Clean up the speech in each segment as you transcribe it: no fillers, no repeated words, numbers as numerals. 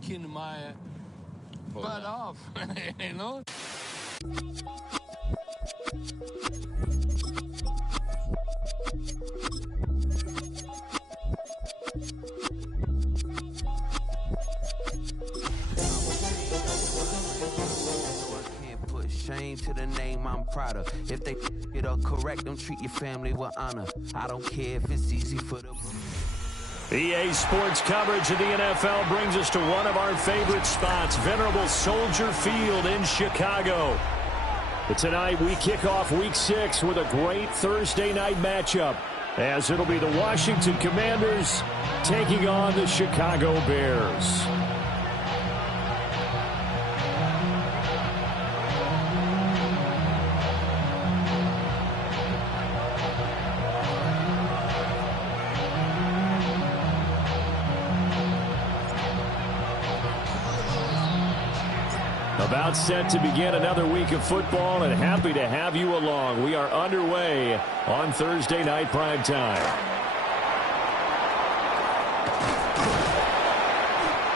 working my butt off, you know? Shame to the name I'm proud of. If they it up correct, don't treat your family with honor. I don't care if it's easy for the... EA Sports coverage of the NFL brings us to one of our favorite spots, venerable Soldier Field in Chicago. But tonight we kick off Week 6 with a great Thursday night matchup, as it'll be the Washington Commanders taking on the Chicago Bears. About set to begin another week of football, and happy to have you along. We are underway on Thursday night primetime.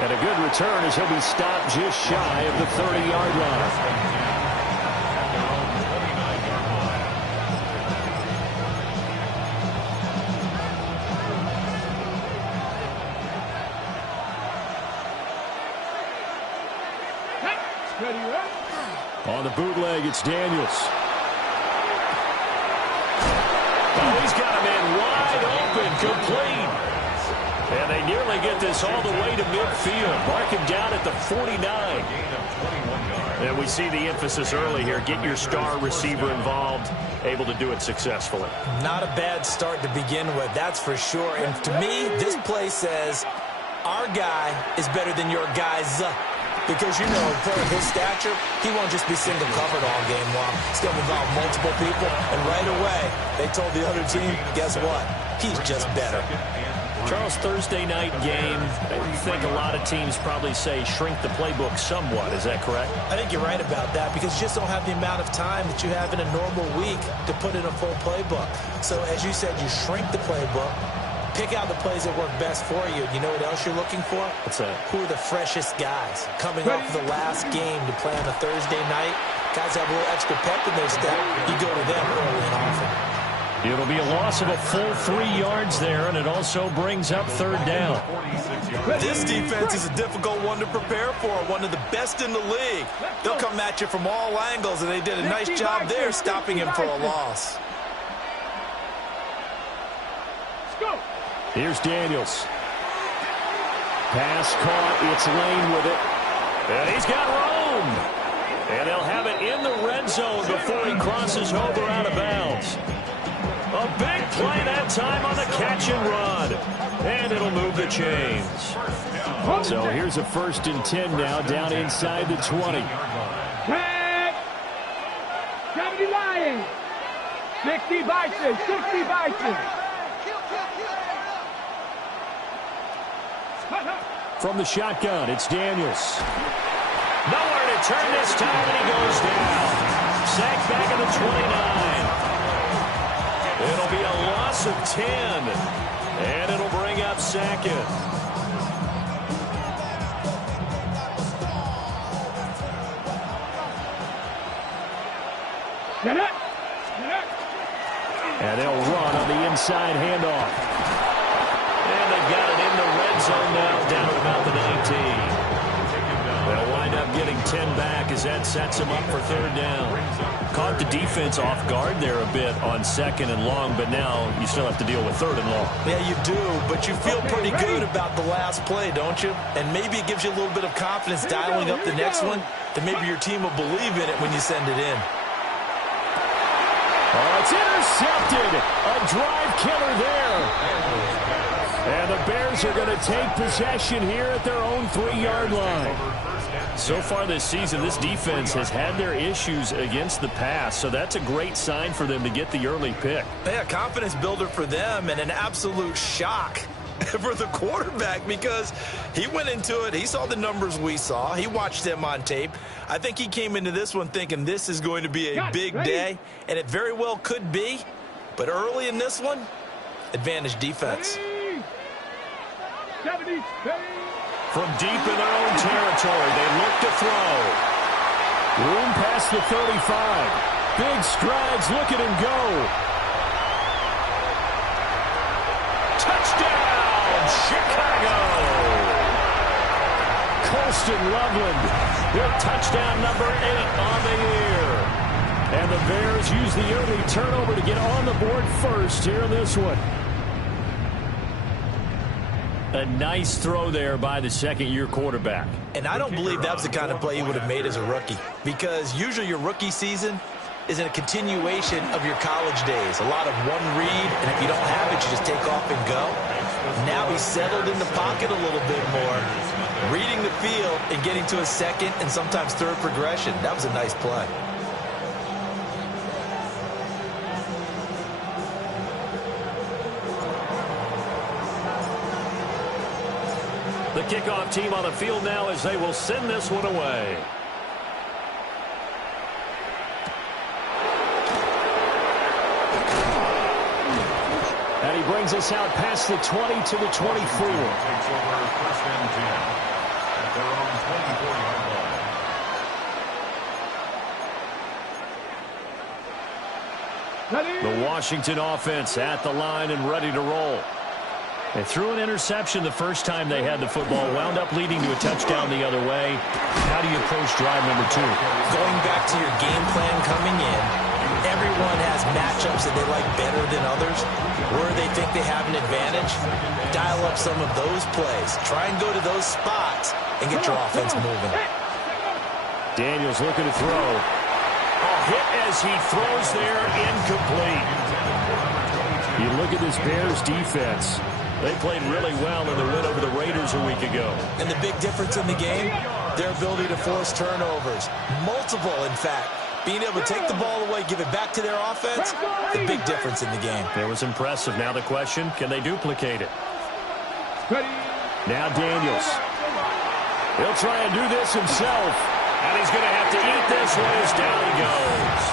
And a good return as he'll be stopped just shy of the 30-yard line. On the bootleg, it's Daniels. Oh, he's got him in wide open, complete. And they nearly get this all the way to midfield. Mark him down at the 49. And we see the emphasis early here. Get your star receiver involved, able to do it successfully. Not a bad start to begin with, that's for sure. And to me, this play says our guy is better than your guy's. Because, you know, for his stature, he won't just be single covered all game long. He's going to involve multiple people. And right away, they told the other team, guess what? He's just better. Charles, Thursday night game, I think a lot of teams probably say shrink the playbook somewhat. Is that correct? I think you're right about that because you just don't have the amount of time that you have in a normal week to put in a full playbook. So, as you said, you shrink the playbook. Pick out the plays that work best for you. You know what else you're looking for? What's that? Who are the freshest guys coming off the last game to play on a Thursday night? Guys have a little extra pep in their step. You go to them early and often. It'll be a loss of a full 3 yards there, and it also brings up third down. This defense is a difficult one to prepare for, one of the best in the league. They'll come at you from all angles, and they did a nice job there stopping him for a loss. Here's Daniels. Pass caught. It's Lane with it. And he's got room. And they'll have it in the red zone before he crosses over out of bounds. A big play that time on the catch and run. And it'll move the chains. So here's a 1st and 10 now down inside the 20. 70 Lions. 60 Bison. 60 Bison. From the shotgun, it's Daniels. Nowhere to turn this time, and he goes down. Sacked back at the 29. It'll be a loss of 10, and it'll bring up Sackett. And they'll run on the inside handoff. And they've got it in the red zone now, down at about the 19. They'll wind up getting 10 back as that sets them up for third down. Caught the defense off guard there a bit on 2nd and long, but now you still have to deal with 3rd and long. Yeah, you do, but you feel pretty good about the last play, don't you? And maybe it gives you a little bit of confidence dialing up the next one, that maybe your team will believe in it when you send it in. Oh, it's intercepted. A drive killer there. And the Bears are going to take possession here at their own 3-yard line. So far this season, this defense has had their issues against the pass, so that's a great sign for them to get the early pick. Yeah, confidence builder for them and an absolute shock for the quarterback because he went into it. He saw the numbers we saw. He watched them on tape. I think he came into this one thinking this is going to be a big day, and it very well could be. But early in this one, advantage defense. From deep in their own territory, they look to throw. Room past the 35. Big strides, look at him go. Touchdown, Chicago! Colston Loveland, their touchdown number 8 on the year. And the Bears use the early turnover to get on the board first here in this one. A nice throw there by the second-year quarterback. And I don't believe that was the kind of play he would have made as a rookie, because usually your rookie season is a continuation of your college days. A lot of one read, and if you don't have it, you just take off and go. Now he's settled in the pocket a little bit more, reading the field and getting to a second and sometimes third progression. That was a nice play. The kickoff team on the field now as they will send this one away. And he brings us out past the 20 to the 24. Takes over first and 10 at their own 24-yard line. The Washington offense at the line and ready to roll. They threw an interception the first time they had the football, wound up leading to a touchdown the other way. How do you approach drive number 2? Going back to your game plan coming in, everyone has matchups that they like better than others. Where they think they have an advantage, dial up some of those plays. Try and go to those spots and get your offense moving. Daniels looking to throw. A hit as he throws there, incomplete. You look at this Bears defense. They played really well in the win over the Raiders a week ago. And the big difference in the game, their ability to force turnovers. Multiple, in fact. Being able to take the ball away, give it back to their offense, the big difference in the game. It was impressive. Now the question, can they duplicate it? Now Daniels. He'll try and do this himself. And he's going to have to eat this one as down he goes.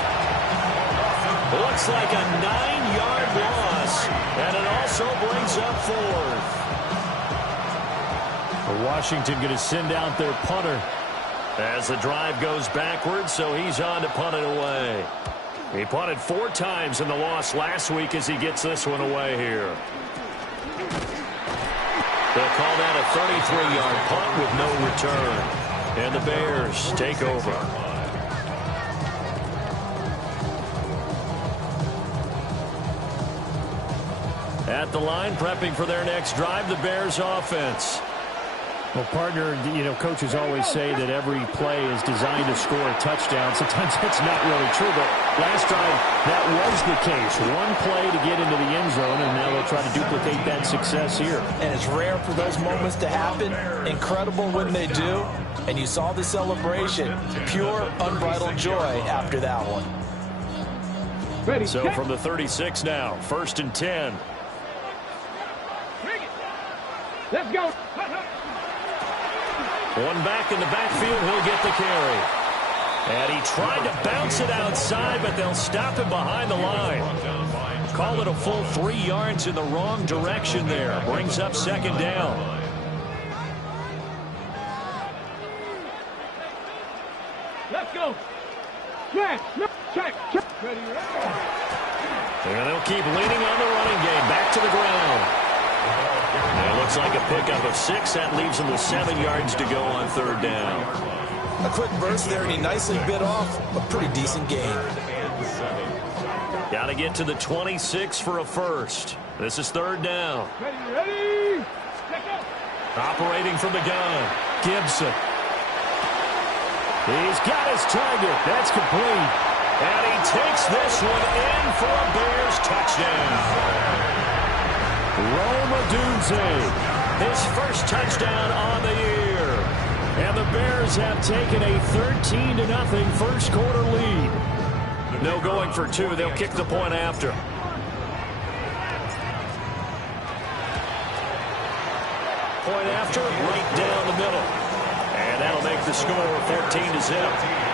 Looks like a 9-yard loss. And it also brings up 4th. Washington going to send out their punter as the drive goes backwards, so he's on to punt it away. He punted 4 times in the loss last week as he gets this one away here. They'll call that a 33-yard punt with no return. And the Bears take over. At the line, prepping for their next drive, the Bears offense. Well, partner, coaches always say that every play is designed to score a touchdown. Sometimes that's not really true, but last drive, that was the case. One play to get into the end zone, and now they'll try to duplicate that success here. And it's rare for those moments to happen. Incredible when they do. And you saw the celebration. Pure, unbridled joy after that one. So from the 36 now, 1st and 10. Let's go. One back in the backfield, he'll get the carry. And he tried to bounce it outside, but they'll stop him behind the line. Call it a full 3 yards in the wrong direction there. Brings up 2nd down. Let's go. Check. Ready. And they'll keep leaning on the running game. Back to the ground. And it looks like a pickup of 6. That leaves them with 7 yards to go on 3rd down. A quick burst there, and he nicely bit off a pretty decent gain. Got to get to the 26 for a first. This is 3rd down. Ready. Operating from the gun, Gibson. He's got his target. That's complete. And he takes this one in for a Bears touchdown. Rome Odunze, his first touchdown on the year. And the Bears have taken a 13-0 first quarter lead. No going for 2. They'll kick the point after. Point after, right down the middle. And that'll make the score 14-0.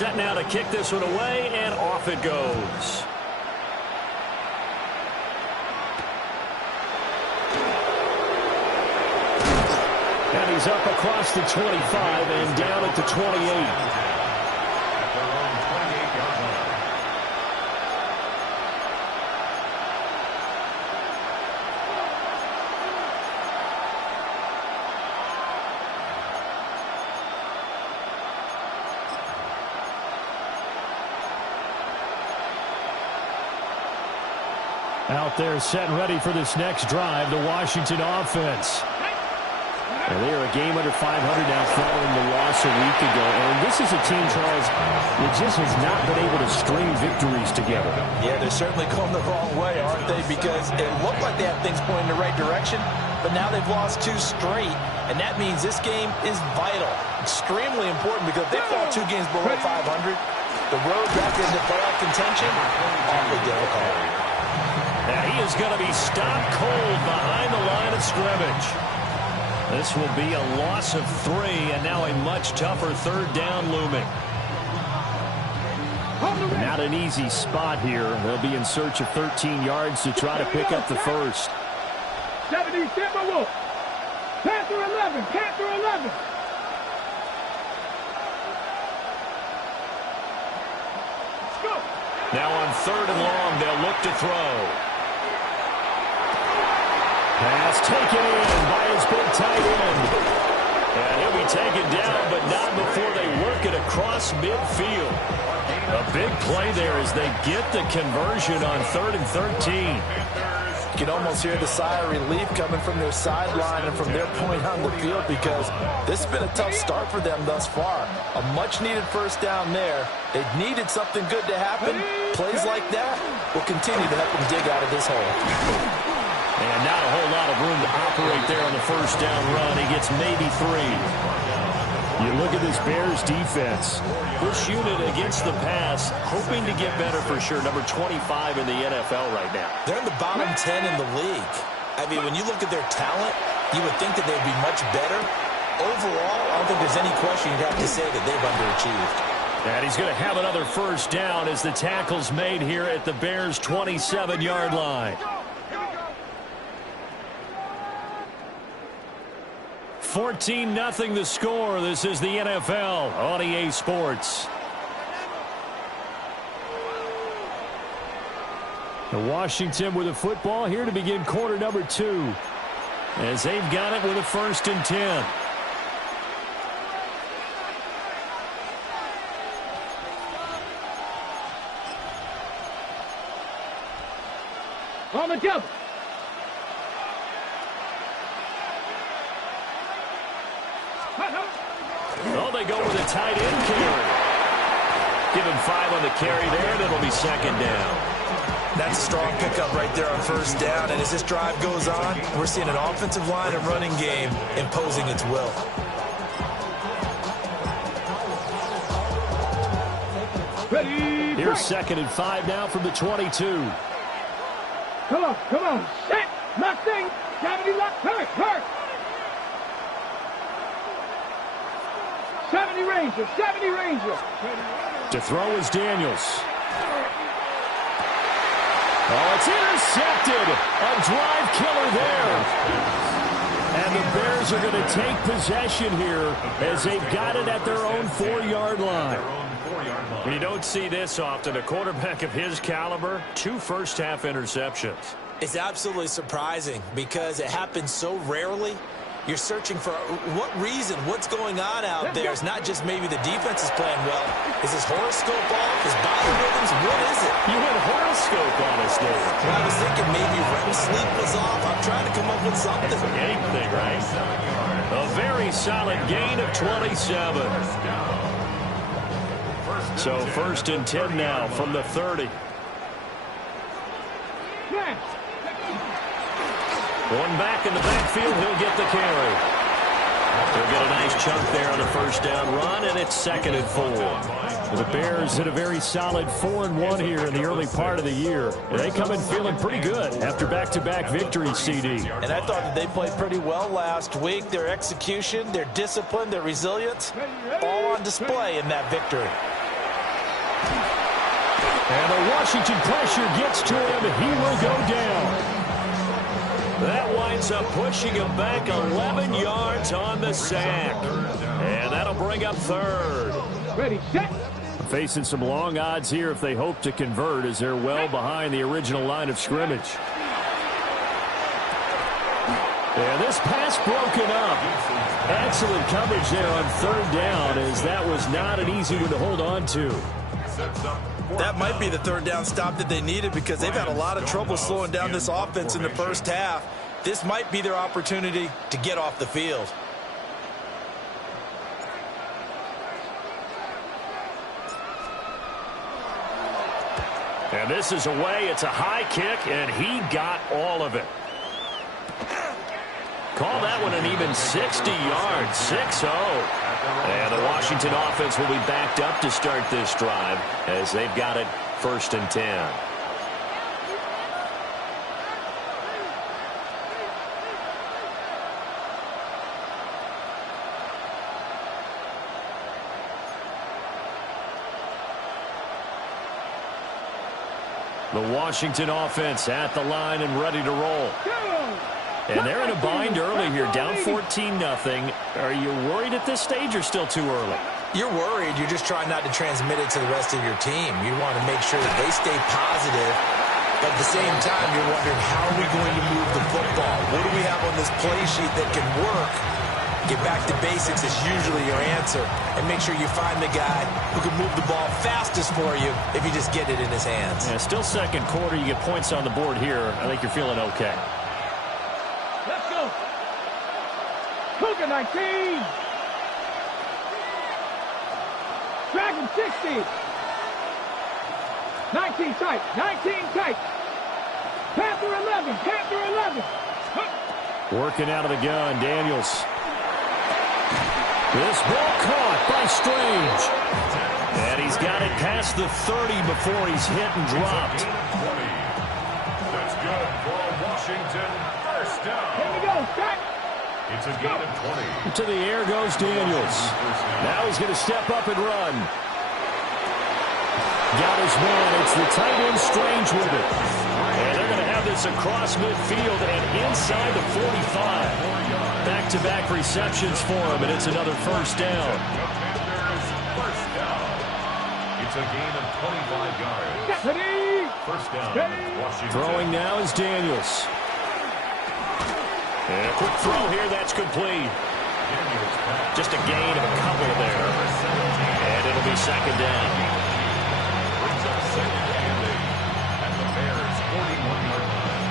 set now to kick this one away, and off it goes. And he's up across the 25 and down at the 28. Out there set and ready for this next drive, the Washington offense. And they are a game under 500 now following the loss a week ago. And this is a team, Charles, that just has not been able to string victories together. Yeah, they're certainly going the wrong way, aren't they? Because it looked like they have things pointing in the right direction, but now they've lost 2 straight. And that means this game is vital, extremely important, because they fall 2 games below 500. The road back into playoff contention, awfully difficult. Now he is going to be stopped cold behind the line of scrimmage. This will be a loss of 3, and now a much tougher 3rd down looming. Not an easy spot here. They'll be in search of 13 yards to try to pick up the first. 70, Timberwolf. Panther 11, Panther 11. Let's go. Now on 3rd and long, they'll look to throw. Pass taken in by his big tight end. And he'll be taken down, but not before they work it across midfield. A big play there as they get the conversion on 3rd and 13. You can almost hear the sigh of relief coming from their sideline and from their point on the field, because this has been a tough start for them thus far. A much-needed first down there. They needed something good to happen. Plays like that will continue to help them dig out of this hole. And not a whole lot of room to operate there on the first down run. He gets maybe 3. You look at this Bears defense. This unit against the pass, hoping to get better for sure. Number 25 in the NFL right now. They're in the bottom 10 in the league. I mean, when you look at their talent, you would think that they'd be much better. Overall, I don't think there's any question you'd have to say that they've underachieved. And he's going to have another first down as the tackle's made here at the Bears' 27-yard line. 14-0 the score. This is the NFL on EA Sports. Washington with a football here to begin quarter number 2. As they've got it with a 1st and 10. On the jump. Oh, they go with a tight end carry. Give him 5 on the carry there, and it'll be 2nd down. That's a strong pickup right there on first down. And as this drive goes on, we're seeing an offensive line and running game imposing its will. Ready. Here's 2nd and 5 now from the 22. Come on, come on. Set. Mustang. 70 left. Hurt. 70 Ranger. 70 Ranger. To throw is Daniels. Oh, it's intercepted. A drive killer there. And the Bears are going to take possession here as they've got it at their own 4-yard line. You don't see this often. A quarterback of his caliber, 2 first-half interceptions. It's absolutely surprising because it happens so rarely. You're searching for what reason, what's going on out there. It's not just maybe the defense is playing well. Is his horoscope off? His body rhythms? What is it? You had horoscope on us there. Well, I was thinking maybe REM sleep was off. I'm trying to come up with something. Anything, right? A very solid gain of 27. So 1st and 10 now from the 30. One back in the backfield, he'll get the carry. He'll get a nice chunk there on the first down run, and it's 2nd and 4. The Bears hit a very solid 4-1 here in the early part of the year. They come in feeling pretty good after back-to-back victories, CD. And I thought that they played pretty well last week. Their execution, their discipline, their resilience, all on display in that victory. And the Washington pressure gets to him. He will go down. That winds up pushing him back 11 yards on the sack. And that'll bring up third. Ready, set. Facing some long odds here if they hope to convert, as they're well behind the original line of scrimmage. And this pass broken up. Excellent coverage there on third down, as that was not an easy one to hold on to. That might be the third down stop that they needed, because they've had a lot of trouble slowing down this offense in the first half. This might be their opportunity to get off the field. And this is away. It's a high kick, and he got all of it. Call that one an even 60 yards, 6-0. And the Washington offense will be backed up to start this drive, as they've got it 1st and 10. The Washington offense at the line and ready to roll. And they're in a bind early here, down 14-0. Are you worried at this stage or still too early? You're worried. You're just trying not to transmit it to the rest of your team. You want to make sure that they stay positive. But at the same time, you're wondering, how are we going to move the football? What do we have on this play sheet that can work? Get back to basics is usually your answer. And make sure you find the guy who can move the ball fastest for you if you just get it in his hands. Yeah, still second quarter. You get points on the board here. I think you're feeling okay. Let's go. Cougar 19. Dragon 60. 19 tight. 19 tight. Panther 11. Panther 11. Working out of the gun, Daniels. This ball caught by Strange. And he's got it past the 30 before he's hit and dropped. That's good for Washington. First down. Here we go. Set. It's a gain of 20. To the air goes Daniels. Now he's going to step up and run. Got his man. It's the tight end Strange with it. And they're going to have this across midfield and inside the 45. Back-to-back receptions for him, and it's another first down. First down. It's a gain of 25 yards. Ready. First down. Washington. Throwing now is Daniels. And a quick throw here, that's complete. Just a gain of a couple there. And it'll be second down. Brings up second and 8 at the Bears' 41-yard line.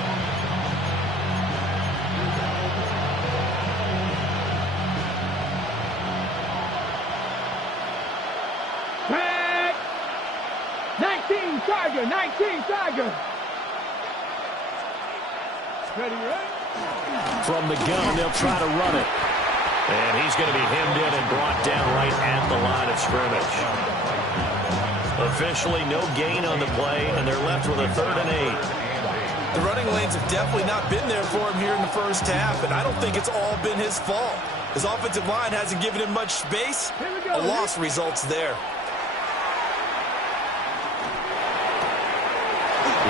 Tag. 19 Tiger. 19 Tiger. Ready, right? From the gun, they'll try to run it. And he's going to be hemmed in and brought down right at the line of scrimmage. Officially, no gain on the play, and they're left with a 3rd and 8. The running lanes have definitely not been there for him here in the first half, and I don't think it's all been his fault. His offensive line hasn't given him much space. A loss results there.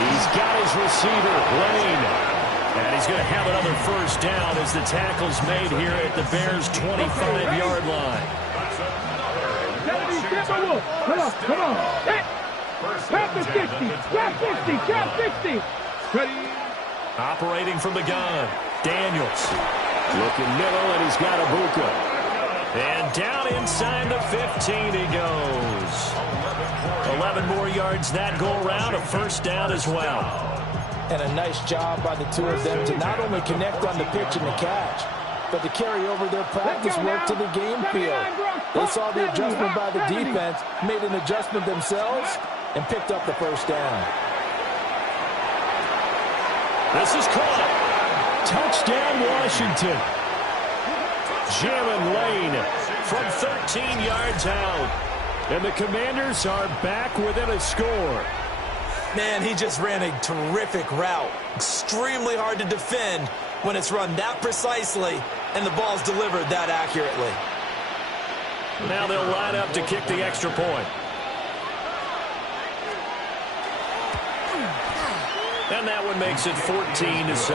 He's got his receiver, Lane. And he's going to have another first down as the tackle's made here at the Bears' 25-yard line. Come on, come on. Panther 60. Trap 60. Trap 60. Ready. Operating from the gun, Daniels. Looking middle, and he's got Ibuka. And down inside the 15 he goes. 11 more yards that go around, a first down as well. And a nice job by the two of them to not only connect on the pitch and the catch, but to carry over their practice work to the game field. They saw the adjustment by the defense, made an adjustment themselves, and picked up the first down. This is caught. Touchdown, Washington. Jamin Lane from 13 yards out. And the Commanders are back within a score. Man, he just ran a terrific route. Extremely hard to defend when it's run that precisely and the ball's delivered that accurately. Now they'll line up to kick the extra point. And that one makes it 14-7. Makes the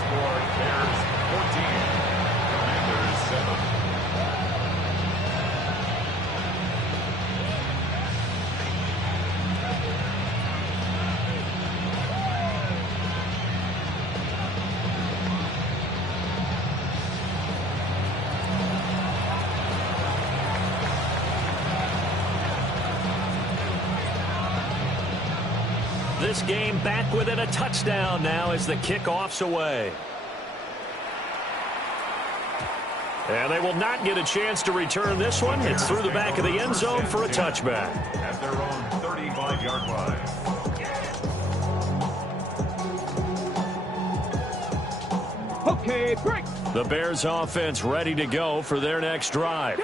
score Bears 14, Commanders 7. This game back within a touchdown now as the kickoff's away. And they will not get a chance to return this one. It's through the back of the end zone for a touchback. At their own 35-yard line. Okay, break. The Bears offense ready to go for their next drive.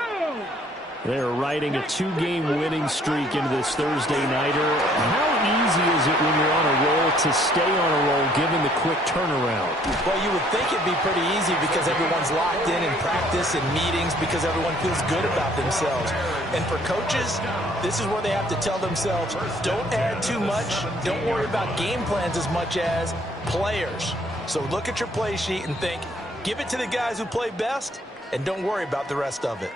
They're riding a two-game winning streak into this Thursday nighter. How easy is it when you're on a roll to stay on a roll given the quick turnaround? Well, you would think it'd be pretty easy because everyone's locked in practice and meetings because everyone feels good about themselves. And for coaches, this is where they have to tell themselves, don't add too much, don't worry about game plans as much as players. So look at your play sheet and think, give it to the guys who play best, and don't worry about the rest of it.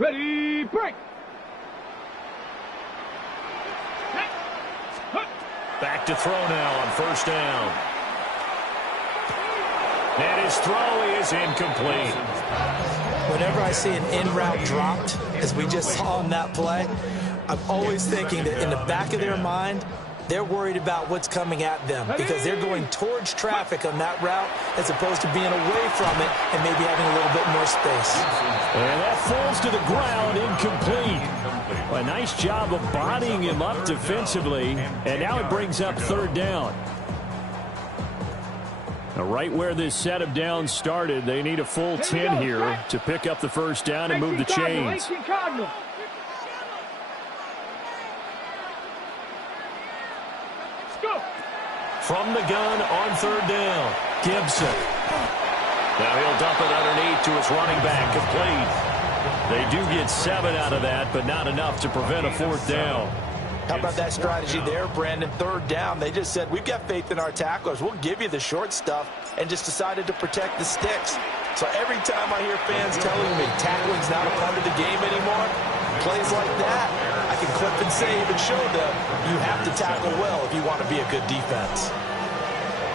Ready, break. Back to throw now on first down. And his throw is incomplete. Whenever I see an in-route dropped, as we just saw on that play, I'm always thinking that in the back of their mind, they're worried about what's coming at them because they're going towards traffic on that route as opposed to being away from it and maybe having a little bit more space. And that falls to the ground, incomplete. A nice job of bodying him up defensively, and now it brings up third down. Now, right where this set of downs started, they need a full 10 here to pick up the first down and move the chains. From the gun on third down, Gibson. Now he'll dump it underneath to his running back, complete. They do get 7 out of that, but not enough to prevent a fourth down. How about that strategy there, Brandon? Third down, they just said, we've got faith in our tacklers. We'll give you the short stuff, and just decided to protect the sticks. So every time I hear fans telling me tackling's not a part of the game anymore, plays like that, I can clip and save and show them you have to tackle well if you want to be a good defense.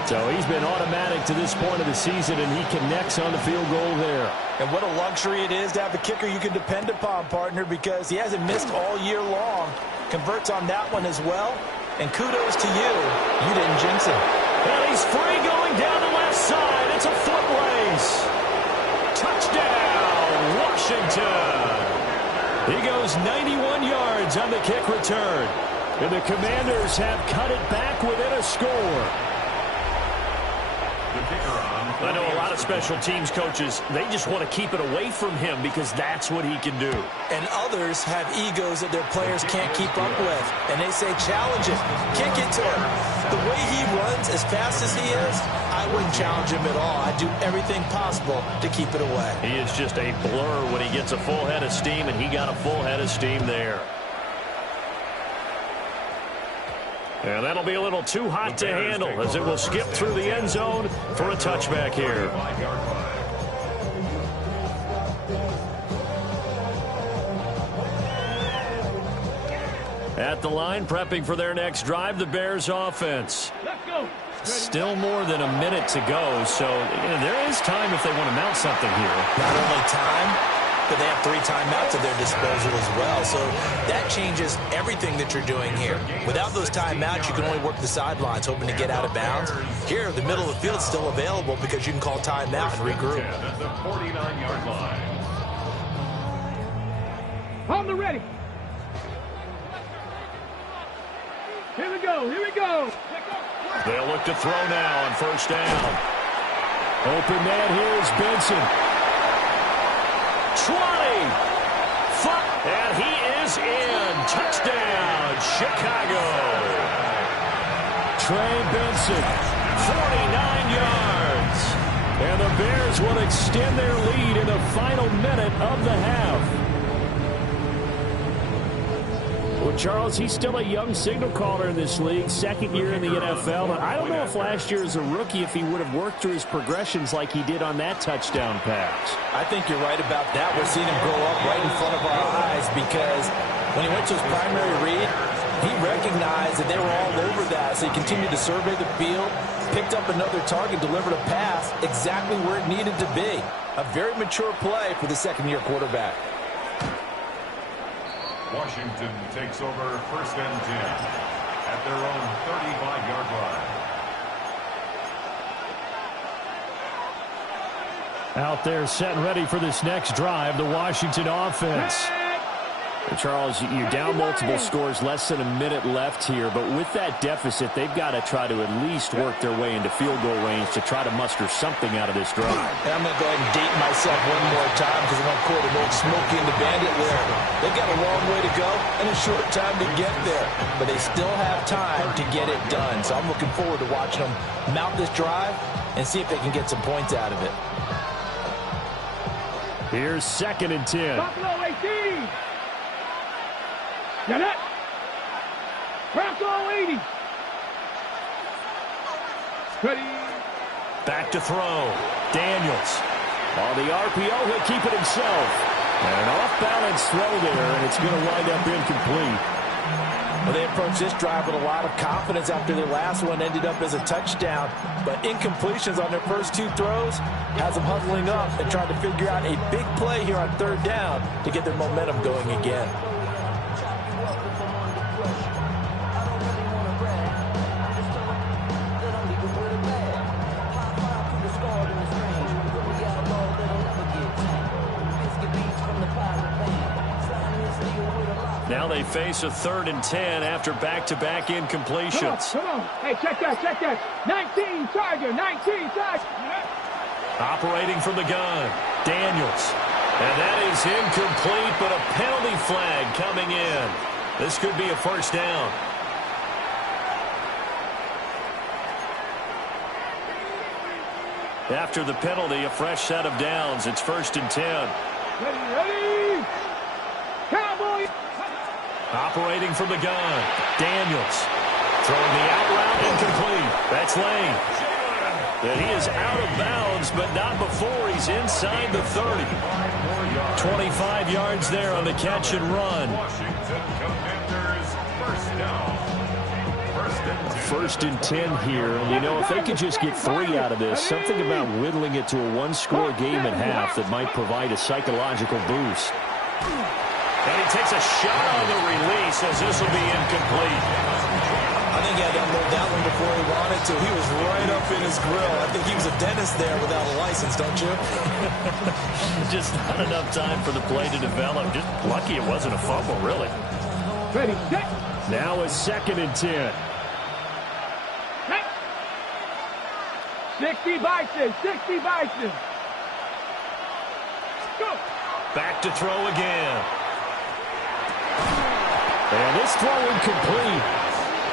So he's been automatic to this point of the season, and he connects on the field goal there. And what a luxury it is to have a kicker you can depend upon, partner, because he hasn't missed all year long. Converts on that one as well. And kudos to you. You didn't jinx him. And he's free going down the left side. It's a foot race. Touchdown, Washington. He goes 91 yards on the kick return. And the Commanders have cut it back within a score. I know a lot of special teams coaches, they just want to keep it away from him because that's what he can do. And others have egos that their players can't keep up with. And they say, challenge him, kick it to him. The way he runs as fast as he is, I wouldn't challenge him at all. I'd do everything possible to keep it away. He is just a blur when he gets a full head of steam, and he got a full head of steam there. And that'll be a little too hot to handle as it will skip through the end zone for a touchback here. At the line, prepping for their next drive, the Bears offense. Still more than a minute to go, so there is time if they want to mount something here. Not only time, but they have 3 timeouts at their disposal as well. So that changes everything that you're doing here. Without those timeouts, you can only work the sidelines, hoping to get out of bounds. Here, the middle of the field is still available because you can call timeout and regroup. At the 49-yard line. On the ready. Here we go. Here we go. They'll look to throw now on first down. Open man here is Benson. 20. And he is in. Touchdown, Chicago. Trey Benson, 49 yards. And the Bears will extend their lead in the final minute of the half. Well, Charles, he's still a young signal caller in this league, second year in the NFL. And I don't know if last year as a rookie, if he would have worked through his progressions like he did on that touchdown pass. I think you're right about that. We're seeing him grow up right in front of our eyes because when he went to his primary read, he recognized that they were all over that. So he continued to survey the field, picked up another target, delivered a pass exactly where it needed to be. A very mature play for the second-year quarterback. Washington takes over 1st and 10 at their own 35-yard line. Out there set and ready for this next drive, the Washington offense. And Charles, you're down multiple scores, less than a minute left here. But with that deficit, they've got to try to at least work their way into field goal range to try to muster something out of this drive. And I'm going to go ahead and date myself one more time because I want to quote an old Smokey and the Bandit there. They've got a long way to go and a short time to get there. But they still have time to get it done. So I'm looking forward to watching them mount this drive and see if they can get some points out of it. Here's 2nd and 10. Buffalo 18. Get it. Bronco 80. Ready. Back to throw. Daniels. On the RPO, he'll keep it himself. And an off-balance throw there, and it's going to wind up incomplete. Well, they approached this drive with a lot of confidence after their last one ended up as a touchdown. But incompletions on their first 2 throws has them huddling up and trying to figure out a big play here on 3rd down to get their momentum going again. Now they face a 3rd and 10 after back-to-back incompletions. Come on. Hey, check that. 19 Tiger. Operating from the gun, Daniels. And that is incomplete, but a penalty flag coming in. This could be a 1st down. After the penalty, a fresh set of downs. It's 1st and 10. Ready. Cowboy. Operating from the gun, Daniels. Throwing the out route, incomplete. That's Lane. And he is out of bounds, but not before he's inside the 30. 25 yards there on the catch and run. Washington Commanders 1st down. 1st and 10 here. And, you know, if they could just get 3 out of this, something about whittling it to a 1-score game at half that might provide a psychological boost. And he takes a shot on the release as this will be incomplete. I think he had to unload that one before he wanted to. He was right up in his grill. I think he was a dentist there without a license, don't you? Just not enough time for the play to develop. Just lucky it wasn't a fumble, really. Ready. Set. Now a 2nd and 10. 60 Bison. Go. Back to throw again. And this throw incomplete.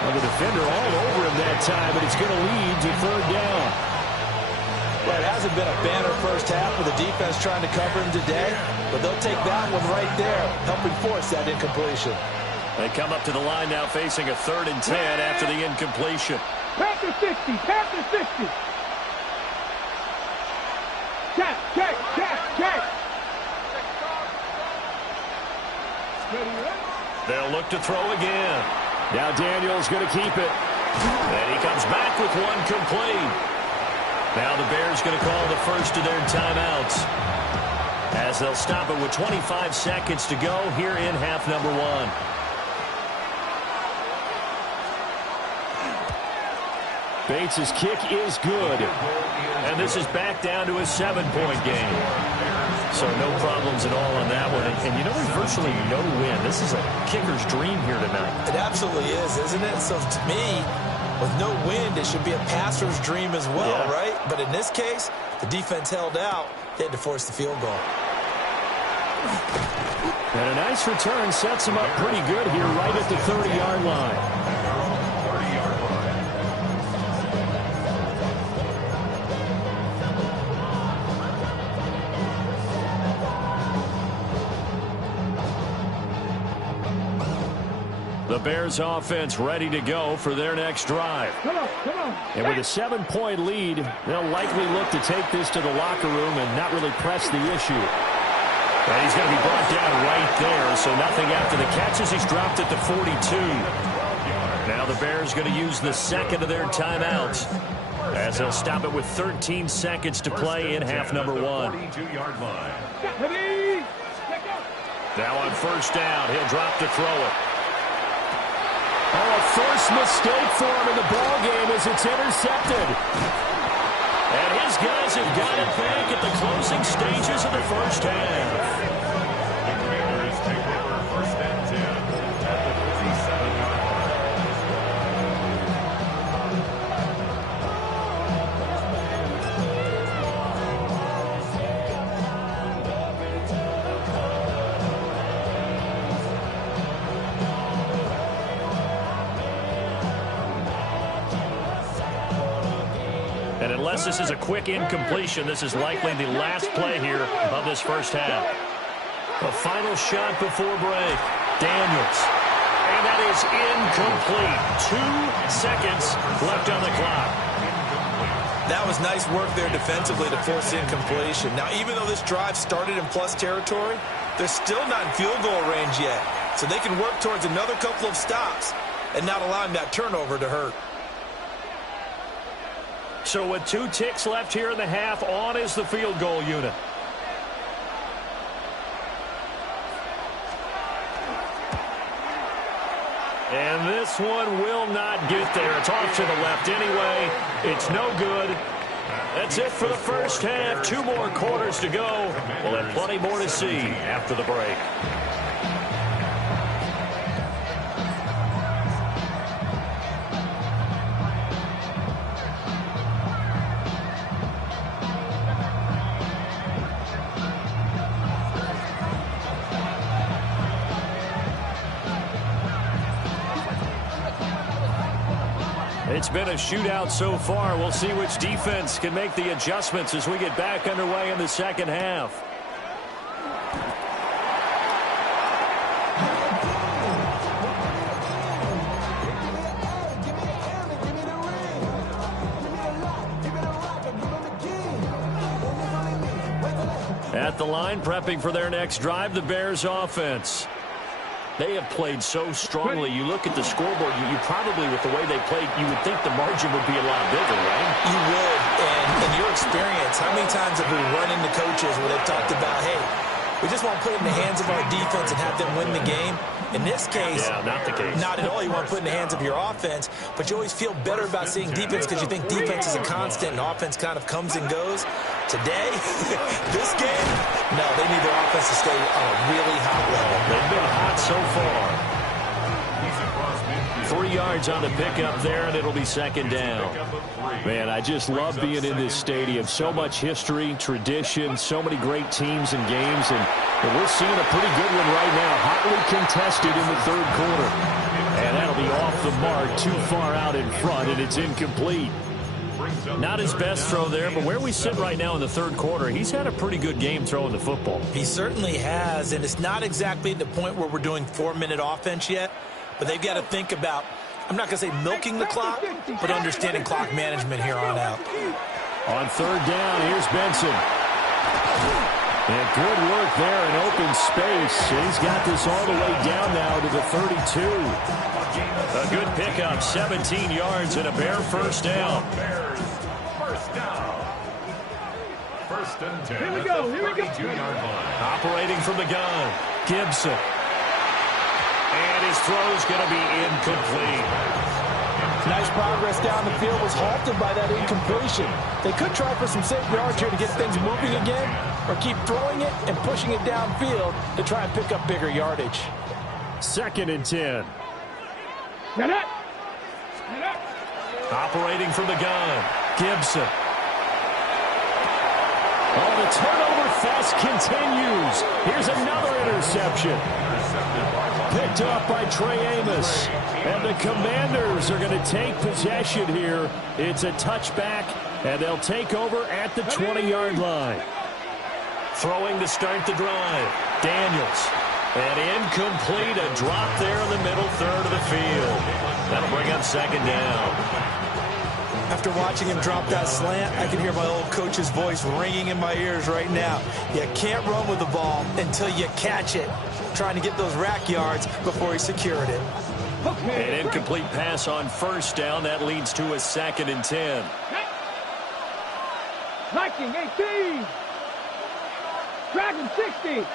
Well, the defender all over him that time, but it's going to lead to 3rd down. Well, it hasn't been a banner first half with the defense trying to cover him today, but they'll take that one right there, helping force that incompletion. They come up to the line now facing a 3rd and 10 after the incompletion. Panther 60. Check. They'll look to throw again. Now Daniels going to keep it. And he comes back with one complete. Now the Bears going to call the first of their timeouts, as they'll stop it with 25 seconds to go here in half number 1. Bates' kick is good. And this is back down to a 7-point game. So no problems at all on that one. And you know, there's virtually no win. This is a kicker's dream here tonight. It absolutely is, isn't it? So to me, with no wind, it should be a passer's dream as well, yeah. Right? But in this case, the defense held out. They had to force the field goal. And a nice return sets him up pretty good here right at the 30-yard line. The Bears offense ready to go for their next drive. Come on. And with a 7-point lead, they'll likely look to take this to the locker room and not really press the issue. And he's going to be brought down right there, so nothing after the catches. He's dropped it to 42. Now the Bears going to use the second of their timeouts, as they'll stop it with 13 seconds to play in half number 1. Now on first down, he'll drop to throw it. Oh, a first mistake for him in the ballgame as it's intercepted. And his guys have got it back at the closing stages of the first half. The Commanders take over first and 10 at the 57-yard line. And unless this is a quick incompletion, this is likely the last play here of this first half. A final shot before break. Daniels. And that is incomplete. 2 seconds left on the clock. That was nice work there defensively to force incompletion. Now, even though this drive started in plus territory, they're still not in field goal range yet. So they can work towards another couple of stops and not allowing that turnover to hurt. So with 2 ticks left here in the half, on is the field goal unit. And this one will not get there. It's off to the left anyway. It's no good. That's it for the first half. 2 more quarters to go. We'll have plenty more to see after the break. It's been a shootout so far. We'll see which defense can make the adjustments as we get back underway in the second half. At the line, prepping for their next drive, the Bears offense. They have played so strongly. You look at the scoreboard, you probably, with the way they played, you would think the margin would be a lot bigger, right? You would. And in your experience, how many times have we run into coaches where they've talked about, hey, we just want to put it in the hands of our defense and have them win the game? In this case, not the case. Not at all. You want to put it in the hands of your offense, but you always feel better about seeing defense because you think defense is a constant and offense kind of comes and goes. Today, this game, no, they need their offense to stay on a really high level. They've been hot so far. 3 yards on the pickup there, and it'll be second down. Man, I just love being in this stadium. So much history, tradition, so many great teams and games, and we're seeing a pretty good one right now. Hotly contested in the third quarter. And that'll be off the mark, too far out in front, and it's incomplete. Not his best throw there, but where we sit right now in the third quarter, he's had a pretty good game throwing the football. He certainly has, and it's not exactly the point where we're doing 4-minute offense yet, but they've got to think about, I'm not going to say milking the clock, but understanding clock management here on out. On third down, here's Benson. And good work there in open space. And he's got this all the way down now to the 32. A good pickup, 17 yards and a Bear first down. First and 10. Here we go. 32-yard line. Operating from the gun, Gibson. And his throw's going to be incomplete. Nice progress down the field, was halted by that incompletion. They could try for some safe yards here to get things moving again, or keep throwing it and pushing it downfield to try and pick up bigger yardage. Second and 10. Get up. Operating from the gun, Gibson. Oh, the turnover fest continues. Here's another interception. Picked up by Trey Amos. And the Commanders are going to take possession here. It's a touchback, and they'll take over at the 20-yard line. Throwing to start the drive, Daniels. And incomplete, a drop there in the middle third of the field. That'll bring up second down. After watching him drop that slant, I can hear my old coach's voice ringing in my ears right now. You can't run with the ball until you catch it. Trying to get those rack yards before he secured it. An incomplete pass on first down. That leads to a 2nd and 10. Viking 18. Dragon 60.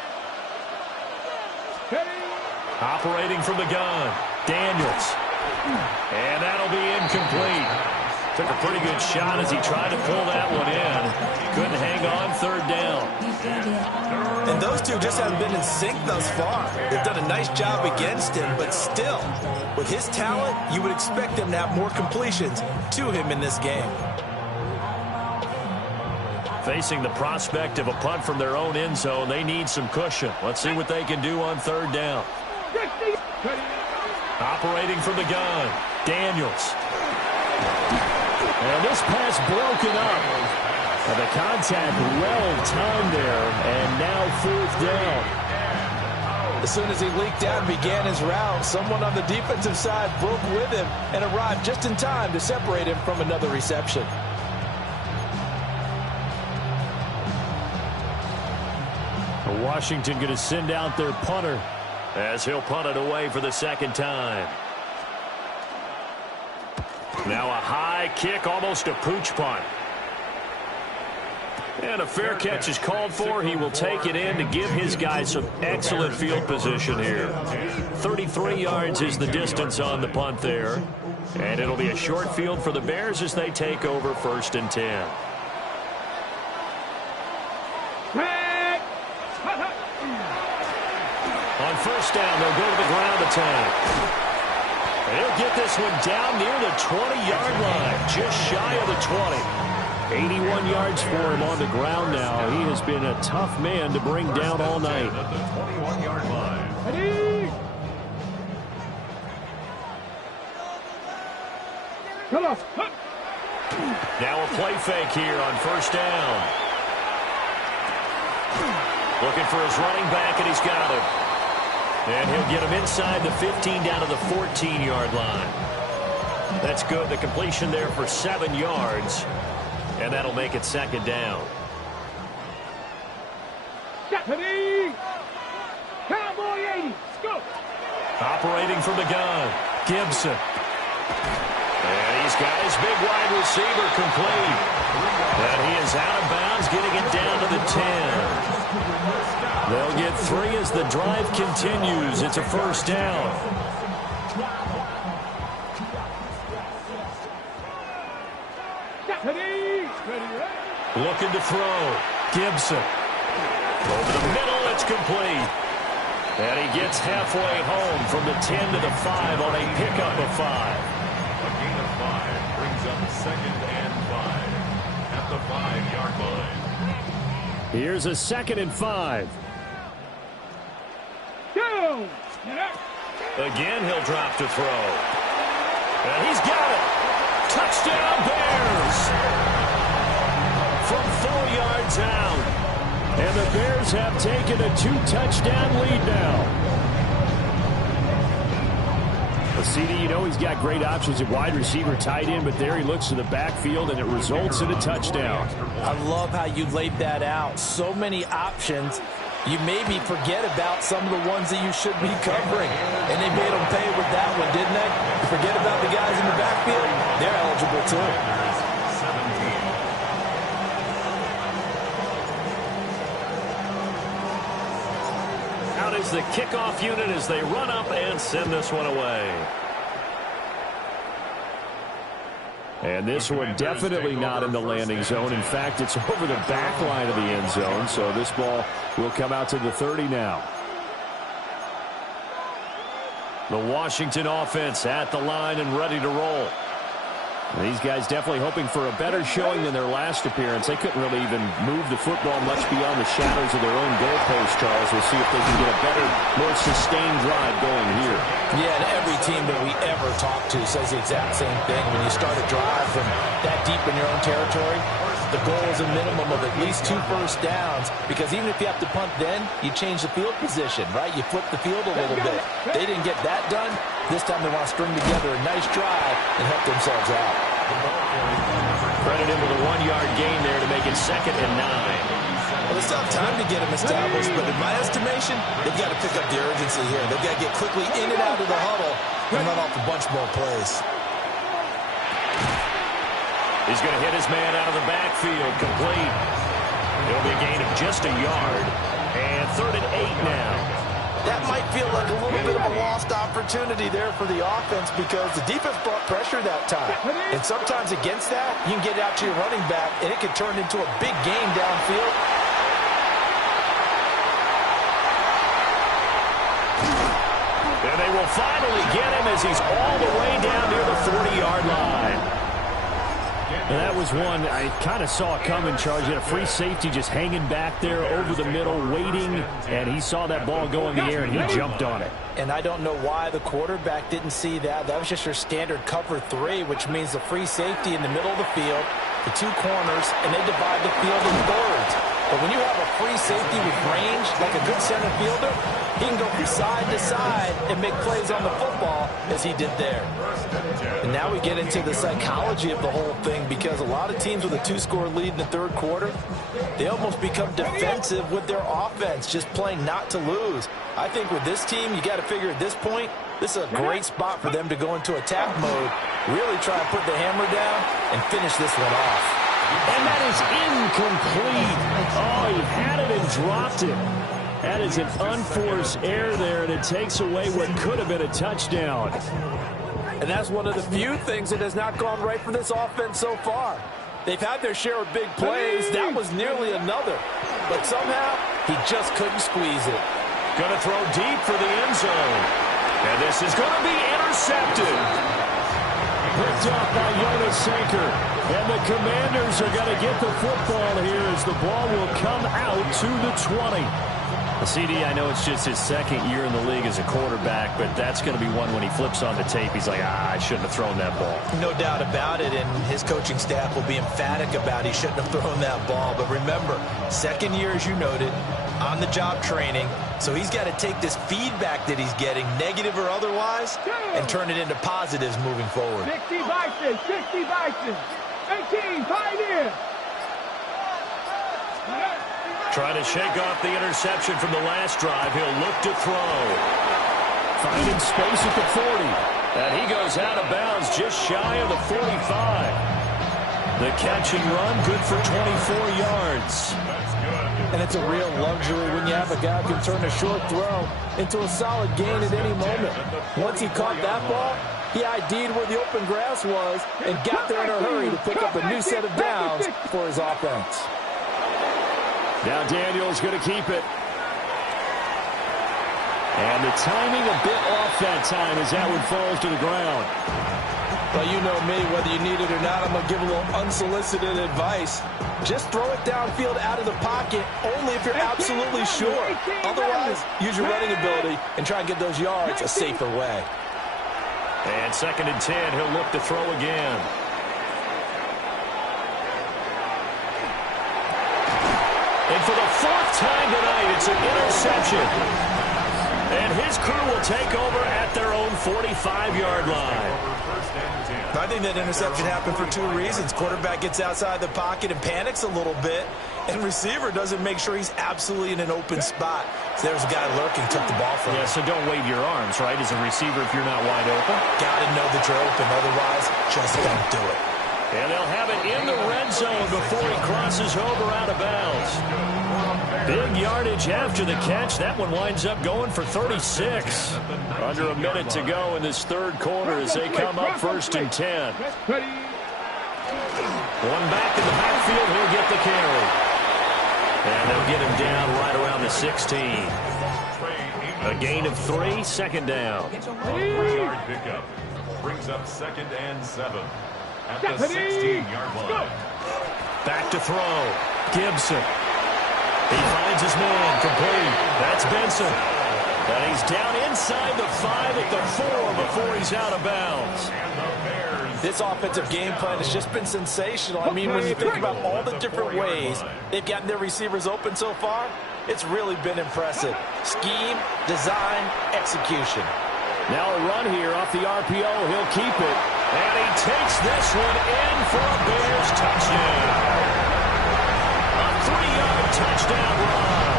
Operating from the gun, Daniels. And that'll be incomplete. Took a pretty good shot as he tried to pull that one in. Couldn't hang on, 3rd down. And those two just haven't been in sync thus far. They've done a nice job against him, but still, with his talent, you would expect them to have more completions to him in this game. Facing the prospect of a punt from their own end zone, they need some cushion. Let's see what they can do on 3rd down. Operating from the gun, Daniels. And this pass broken up. And the contact well timed there, and now 4th down. As soon as he leaked out and began his route, someone on the defensive side broke with him and arrived just in time to separate him from another reception. Washington going to send out their punter as he'll punt it away for the 2nd time. Now a high kick, almost a pooch punt. And a fair catch is called for. He will take it in to give his guys some excellent field position here. 33 yards is the distance on the punt there. And it'll be a short field for the Bears as they take over 1st and 10. On 1st down, they'll go to the ground attack. They'll get this one down near the 20-yard line, just shy of the 20. 81 yards for him on the ground now. He has been a tough man to bring down all night. At the 21-yard line. Now a play fake here on 1st down. Looking for his running back, and he's got him. And he'll get him inside the 15 down to the 14-yard line. That's good. The completion there for 7 yards. And that'll make it 2nd down. Stephanie! Cowboy 80. Go! Operating from the gun, Gibson. And he's got his big wide receiver complete. And he is out of bounds, getting it down to the 10. They'll get 3 as the drive continues. It's a 1st down. Looking to throw. Gibson. Over the middle, it's complete. And he gets halfway home from the 10 to the 5 on a pickup of 5. A gain of 5 brings up 2nd and 5 at the 5-yard line. Here's a 2nd and 5. Again, he'll drop to throw. And he's got it. Touchdown, Bears! From 4 yards out. And the Bears have taken a 2-touchdown lead now. CD, you know he's got great options at wide receiver, tight end, but there he looks to the backfield, and it results in a touchdown. I love how you laid that out. So many options. You maybe forget about some of the ones that you should be covering. And they made them pay with that one, didn't they? Forget about the guys in the backfield. They're eligible too. 17. Out is the kickoff unit as they run up and send this one away. And this one definitely not in the landing zone. In fact, it's over the back line of the end zone. So this ball will come out to the 30 now. The Washington offense at the line and ready to roll. And these guys definitely hoping for a better showing than their last appearance. They couldn't really even move the football much beyond the shadows of their own goalpost, Charles. We'll see if they can get a better, more sustained drive going here. Yeah, and every team that we ever talk to says the exact same thing. When you start a drive from that deep in your own territory, the goal is a minimum of at least 2 first downs, because even if you have to punt then, you change the field position, right? You flip the field a little bit. They didn't get that done. This time they want to string together a nice drive and help themselves out. Credit him with a 1-yard gain there to make it 2nd and 9. Well, they still have time to get him established, but in my estimation, they've got to pick up the urgency here. They've got to get quickly in and out of the huddle and run off a bunch more plays. He's going to hit his man out of the backfield, complete. It'll be a gain of just a yard, and 3rd and 8 now. That might feel like a little bit of a lost opportunity there for the offense, because the defense brought pressure that time. And sometimes against that, you can get out to your running back, and it can turn into a big game downfield. And they will finally get him as he's all the way down near the 40-yard line. And that was one I kind of saw coming, Charles. You had a free safety just hanging back there over the middle, waiting, and he saw that ball go in the air, and he jumped on it. And I don't know why the quarterback didn't see that. That was just your standard cover 3, which means the free safety in the middle of the field, the 2 corners, and they divide the field in thirds. But when you have a free safety with range, like a good center fielder, he can go from side to side and make plays on the football as he did there. And now we get into the psychology of the whole thing, because a lot of teams with a 2-score lead in the 3rd quarter, they almost become defensive with their offense, just playing not to lose. I think with this team, you got to figure at this point, this is a great spot for them to go into attack mode, really try and put the hammer down and finish this one off. And that is incomplete. Oh, he had it and dropped it. That is an unforced error there, and it takes away what could have been a touchdown. And that's one of the few things that has not gone right for this offense so far. They've had their share of big plays. That was nearly another. But somehow, he just couldn't squeeze it. Going to throw deep for the end zone. And this is going to be intercepted. Picked up by Jonas Sanker. And the Commanders are going to get the football here as the ball will come out to the 20. Well, CD, I know it's just his 2nd year in the league as a quarterback, but that's going to be one when he flips on the tape, he's like, I shouldn't have thrown that ball. No doubt about it, and his coaching staff will be emphatic about he shouldn't have thrown that ball. But remember, 2nd year, as you noted, on-the-job training, so he's got to take this feedback that he's getting, negative or otherwise, and turn it into positives moving forward. 60 Vikings, 60 Vikings, 18, Pioneer. Trying to shake off the interception from the last drive. He'll look to throw. Finding space at the 40. And he goes out of bounds just shy of the 45. The catch and run, good for 24 yards. And it's a real luxury when you have a guy who can turn a short throw into a solid gain at any moment. Once he caught that ball, he ID'd where the open grass was and got there in a hurry to pick up a new set of downs for his offense. Now Daniel's going to keep it. And the timing a bit off that time as that one falls to the ground. Well, you know me, whether you need it or not, I'm going to give a little unsolicited advice. Just throw it downfield out of the pocket, only if you're absolutely sure. Otherwise, use your running ability and try and get those yards a safer way. And 2nd and 10, he'll look to throw again. And for the 4th time tonight, it's an interception. And his crew will take over at their own 45-yard line. I think that interception happened for 2 reasons. Quarterback gets outside the pocket and panics a little bit, and receiver doesn't make sure he's absolutely in an open spot. So there's a guy lurking, took the ball from him. Yeah, so don't wave your arms, right, as a receiver if you're not wide open. Got to know that you're open, otherwise just don't do it. And they'll have it in the red zone before he crosses over out of bounds. Big yardage after the catch. That one winds up going for 36. Under a minute to go in this 3rd quarter as they come up 1st and 10. One back in the backfield. He'll get the carry. And they'll get him down right around the 16. A gain of 3, 2nd down. 3-yard pickup brings up 2nd and 7. At the 16-yard line. Back to throw. Gibson. He finds his man. Complete. That's Benson. And he's down inside the 5 at the 4 before he's out of bounds. This offensive game plan has just been sensational. I mean, when you think about all the different ways they've gotten their receivers open so far, it's really been impressive. Scheme, design, execution. Now a run here off the RPO. He'll keep it. And he takes this one in for a Bears touchdown. A 3-yard touchdown run.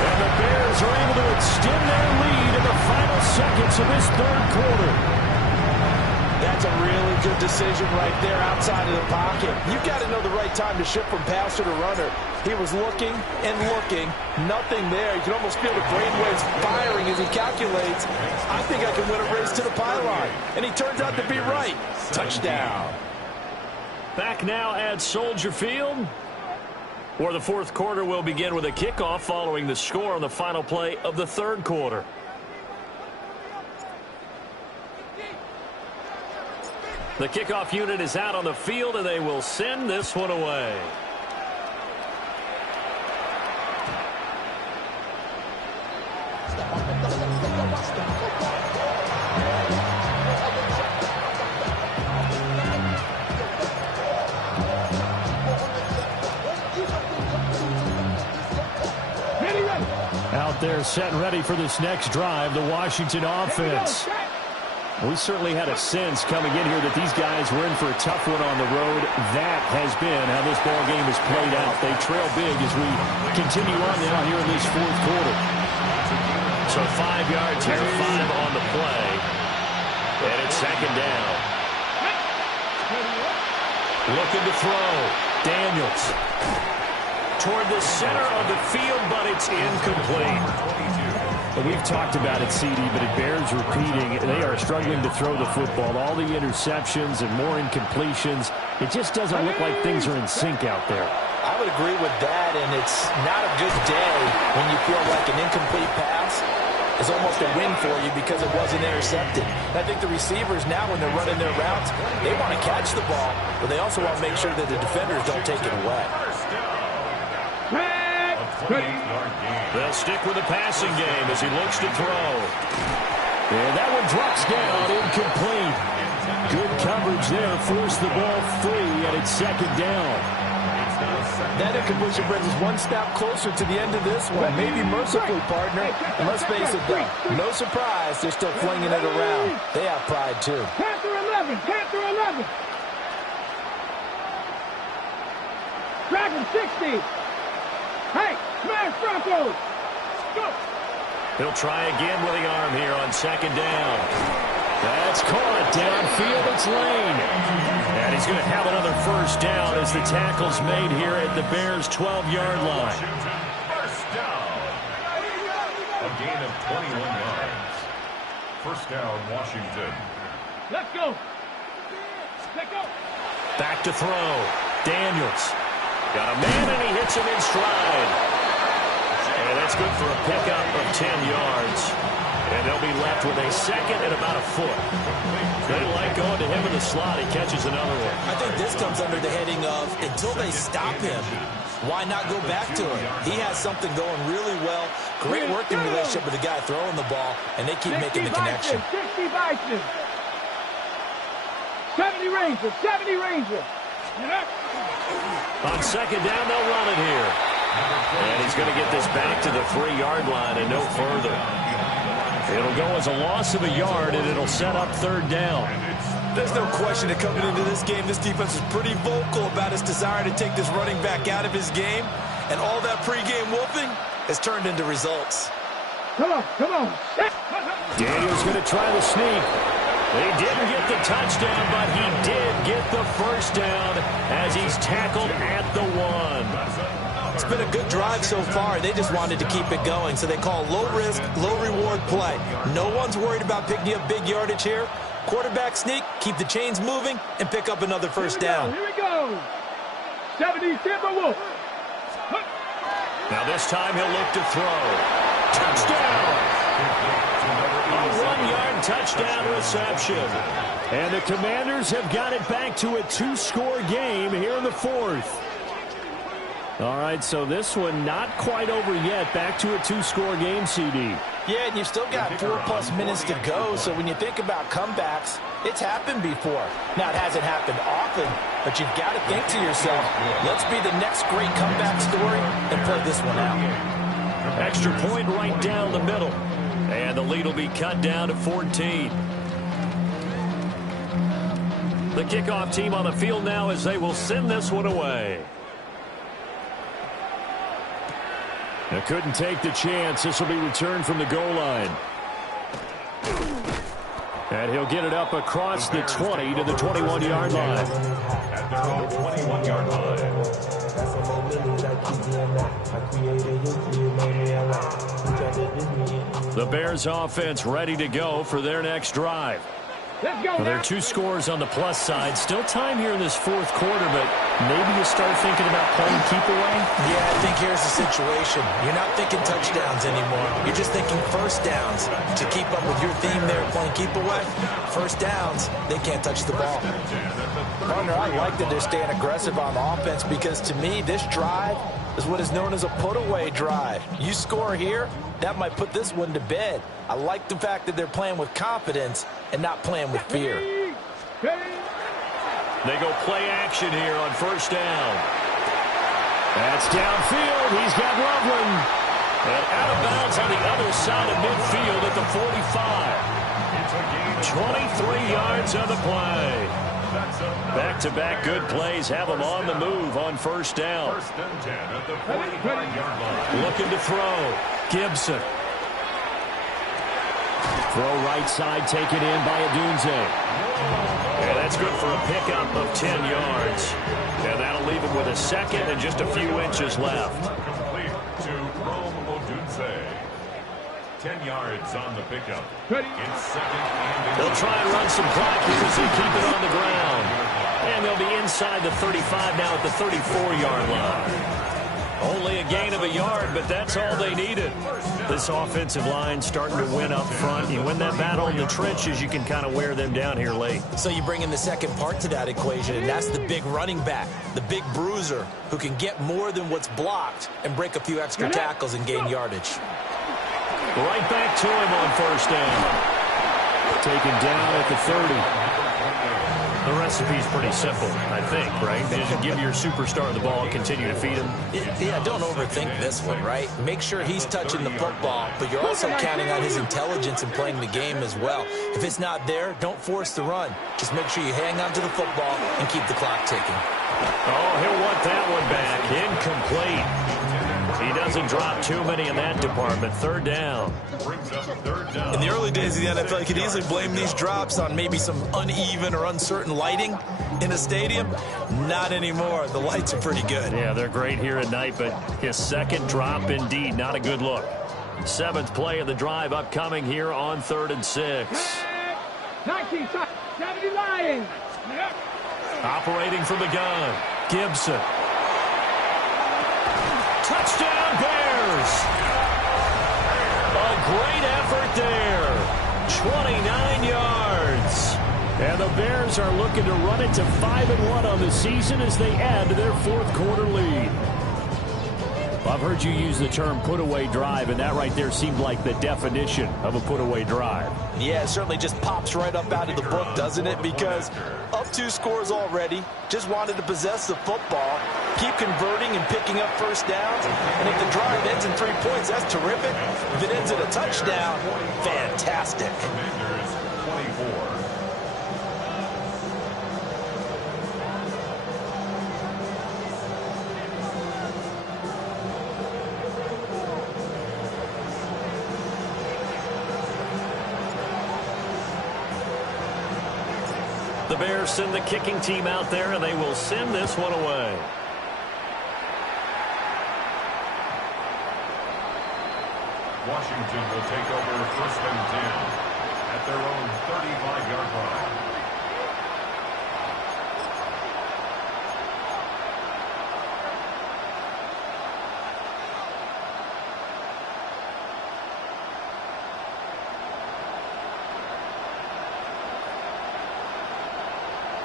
And the Bears are able to extend their lead in the final seconds of this third quarter. That's a really good decision right there outside of the pocket. You've got to know the right time to shift from passer to runner. He was looking and looking. Nothing there. You can almost feel the brainwaves firing as he calculates. I think I can win a race to the pylon. And he turns out to be right. Touchdown. Back now at Soldier Field, where the fourth quarter will begin with a kickoff following the score on the final play of the third quarter. The kickoff unit is out on the field, and they will send this one away. Out there set and ready for this next drive, the Washington offense. We certainly had a sense coming in here that these guys were in for a tough one on the road. That has been how this ball game has played out. They trail big as we continue on now here in this fourth quarter. So 5 yards here, 5 on the play. And it's second down. Looking to throw. Daniels. Toward the center of the field, but it's incomplete. We've talked about it, CD, but it bears repeating. They are struggling to throw the football. All the interceptions and more incompletions. It just doesn't look like things are in sync out there. I would agree with that, and it's not a good day when you feel like an incomplete pass is almost a win for you because it wasn't intercepted. And I think the receivers now, when they're running their routes, they want to catch the ball, but they also want to make sure that the defenders don't take it away. They'll stick with the passing game as he looks to throw. And that one drops down, incomplete. Good coverage there, forced the ball free, and it's second down. That incompletion brings us one step closer to the end of this one. Maybe mercifully, partner. And let's face it, though, no surprise, they're still flinging it around. They have pride, too. Panther 11, Panther 11. Dragon 60. Hey, smash Broncos. Go. He'll try again with the arm here on second down. That's caught downfield. It's Lane. And he's going to have another first down as the tackle's made here at the Bears' 12-yard line. First down. A gain of 21 yards. First down, Washington. Let's go. Let's go. Back to throw. Daniels. Got a man, and he hits him in stride. And that's good for a pickup of 10 yards. And they'll be left with a second and about a foot. They like going to him in the slot. He catches another one. I think this comes under the heading of, until they stop him, why not go back to him? He has something going really well. Great working relationship with the guy throwing the ball, and they keep making the connection. 60 Bison. 70 Rangers. 70 Rangers. On second down, they'll run it here. And he's going to get this back to the 3-yard line and no further. It'll go as a loss of a yard, and it'll set up third down. There's no question that coming into this game, this defense is pretty vocal about its desire to take this running back out of his game. And all that pregame wolfing has turned into results. Come on, come on. Daniel's going to try the sneak. He didn't get the touchdown, but he did get the first down as he's tackled at the 1. It's been a good drive so far. They just wanted to keep it going, so they call low-risk, low-reward play. No one's worried about picking up big yardage here. Quarterback sneak, keep the chains moving, and pick up another first down. Here we go. 70 Timberwolves. Now this time he'll look to throw. Touchdown! A 1-yard touchdown reception. And the Commanders have got it back to a 2-score game here in the fourth. All right, so this one not quite over yet. Back to a 2-score game, CD. Yeah, and you've still got 4+ minutes to go, so when you think about comebacks, It's happened before. Now, it hasn't happened often, but you've got to think to yourself, let's be the next great comeback story and play this one out. Extra point right down the middle. And the lead will be cut down to 14. The kickoff team on the field now as they will send this one away. They couldn't take the chance. This will be returned from the goal line. And he'll get it up across the 20 to the 21-yard line. At their own 21-yard line. The Bears offense ready to go for their next drive. Let's go. Well, there are 2 scores on the plus side. Still time here in this fourth quarter, but maybe you start thinking about playing keep away? Yeah, I think here's the situation. You're not thinking touchdowns anymore. You're just thinking first downs. To keep up with your theme there, playing keep away, first downs, they can't touch the ball. Partner, I like that they're staying aggressive on offense because to me, this drive is what is known as a put-away drive. You score here, that might put this one to bed. I like the fact that they're playing with confidence and not playing with fear. They go play action here on first down. That's downfield. He's got Loveland. And out of bounds on the other side of midfield at the 45. 23 yards on the play. Back-to-back good plays have them on the move on first down. First and 10 at the 45-yard line. Looking to throw. Gibson. Throw right side taken in by Adunze. And that's good for a pickup of 10 yards. And that'll leave him with a second and just a few inches left. Complete to Rome Odunze. 10 yards on the pickup. It's second and They'll try and run some clock here as they keep it on the ground. And they'll be inside the 35 now at the 34-yard line. Only a gain of a yard, but that's all they needed. This offensive line starting to win up front. You win that battle in the trenches, you can kind of wear them down here late. So you bring in the second part to that equation, and that's the big running back, the big bruiser, who can get more than what's blocked and break a few extra tackles and gain yardage. Right back to him on first down. Taken down at the 30. The recipe's pretty simple, I think, right? Just give your superstar the ball, continue to feed him. Yeah, don't overthink this one, right? Make sure he's touching the football, but you're also counting on his intelligence in playing the game as well. If it's not there, don't force the run. Just make sure you hang on to the football and keep the clock ticking. Oh, he'll want that one back. Incomplete. He doesn't drop too many in that department. Third down. In the early days of the NFL, you could easily blame these drops on maybe some uneven or uncertain lighting in a stadium. Not anymore. The lights are pretty good. Yeah, they're great here at night, but his second drop, indeed, not a good look. 7th play of the drive upcoming here on 3rd and 6. 19, 70 Lions. Operating from the gun, Gibson. Touchdown, Bears! A great effort there. 29 yards. And the Bears are looking to run it to 5-1 on the season as they add to their 4th quarter lead. I've heard you use the term put-away drive, and that right there seemed like the definition of a put-away drive. Yeah, it certainly just pops right up out of the book, doesn't it? Because up 2 scores already, just wanted to possess the football, keep converting and picking up first downs. And if the drive ends in 3 points, that's terrific. If it ends in a touchdown, fantastic. Commanders 24. The Bears send the kicking team out there, and they will send this one away. Washington will take over first and 10 at their own 35-yard line.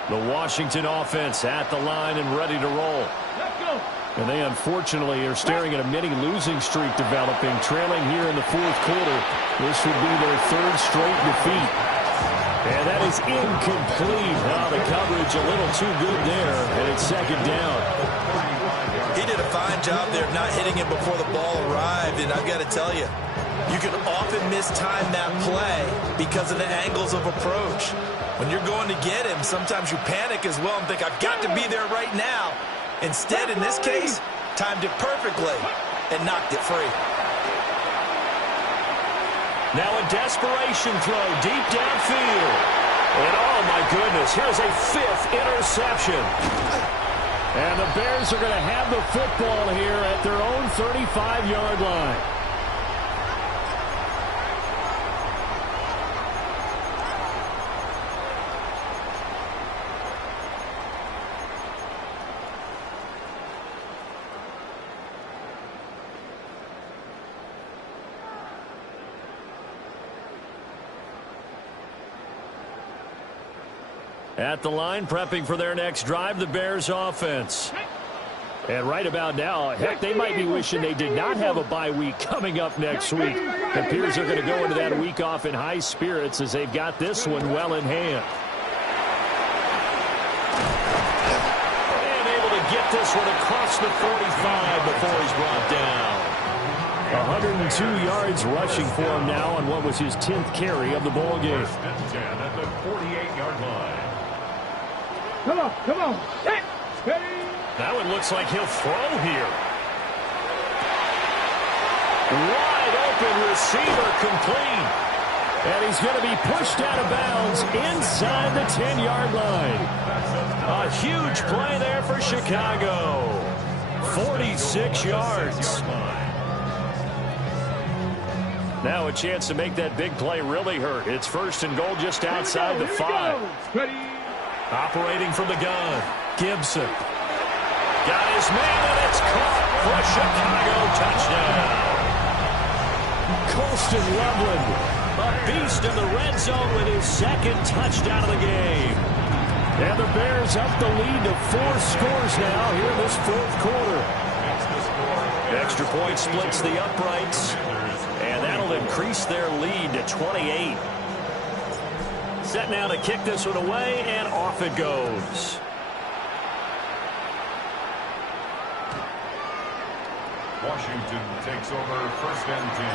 The Washington offense at the line and ready to roll. Let's go. And they unfortunately are staring at a mini losing streak developing, trailing here in the 4th quarter. This would be their 3rd straight defeat. And that is incomplete. Oh, the coverage a little too good there, and it's second down. He did a fine job there of not hitting him before the ball arrived, and I've got to tell you, you can often mistime that play because of the angles of approach. When you're going to get him, sometimes you panic as well and think, I've got to be there right now. Instead, in this case, timed it perfectly and knocked it free. Now a desperation throw deep downfield. And oh my goodness, here's a 5th interception. And the Bears are going to have the football here at their own 35-yard line. At the line, prepping for their next drive, the Bears offense. And right about now, heck, they might be wishing they did not have a bye week coming up next week. It appears they're going to go into that week off in high spirits as they've got this one well in hand. And able to get this one across the 45 before he's brought down. 102 yards rushing for him now on what was his 10th carry of the ball game. At the 48-yard line. Come on. Set. Ready. That one looks like he'll throw here. Wide open receiver complete. And he's going to be pushed out of bounds inside the 10-yard line. A huge play there for Chicago. 46 yards. Now a chance to make that big play really hurt. It's 1st and goal just outside the 5. Ready. Operating from the gun, Gibson. Got his man, and it's caught for a Chicago touchdown. Colston Loveland, a beast in the red zone with his 2nd touchdown of the game. And the Bears up the lead to 4 scores now here in this 4th quarter. Extra point splits the uprights, and that'll increase their lead to 28. Set now to kick this one away, and off it goes. Washington takes over 1st and 10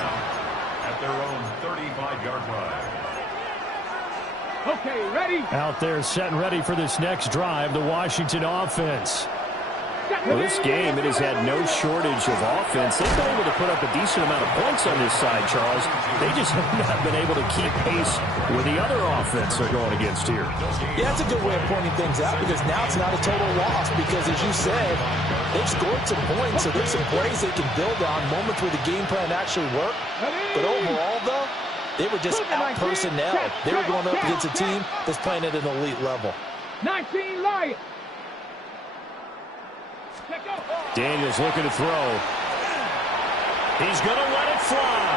at their own 35-yard line. Okay, ready. Out there set and ready for this next drive, the Washington offense. Well, this game, it has had no shortage of offense. They've been able to put up a decent amount of points on this side, Charles. They just have not been able to keep pace with the other offense they're going against here. Yeah, that's a good way of pointing things out because now it's not a total loss because, as you said, they've scored some points, so there's some plays they can build on, moments where the game plan actually worked. But overall, though, they were just out-personnel. They were going up against a team that's playing at an elite level. 19 Lions. Daniels looking to throw. He's going to let it fly.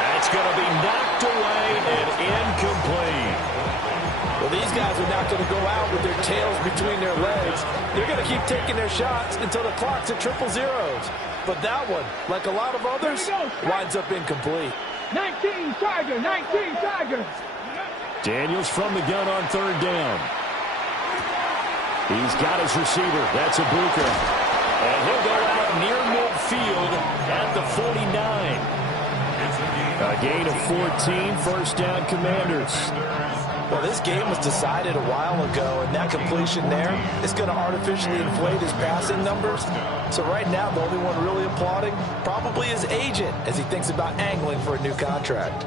That's going to be knocked away and incomplete. Well, these guys are not going to go out with their tails between their legs. They're going to keep taking their shots until the clock's at 000. But that one, like a lot of others, winds up incomplete. 19 Tiger. Daniels from the gun on 3rd down. He's got his receiver. That's Ibuka. And he'll go out near midfield at the 49. A gain of 14, 1st down Commanders. Well, this game was decided a while ago, and that completion there is going to artificially inflate his passing numbers. So right now, the only one really applauding probably his agent as he thinks about angling for a new contract.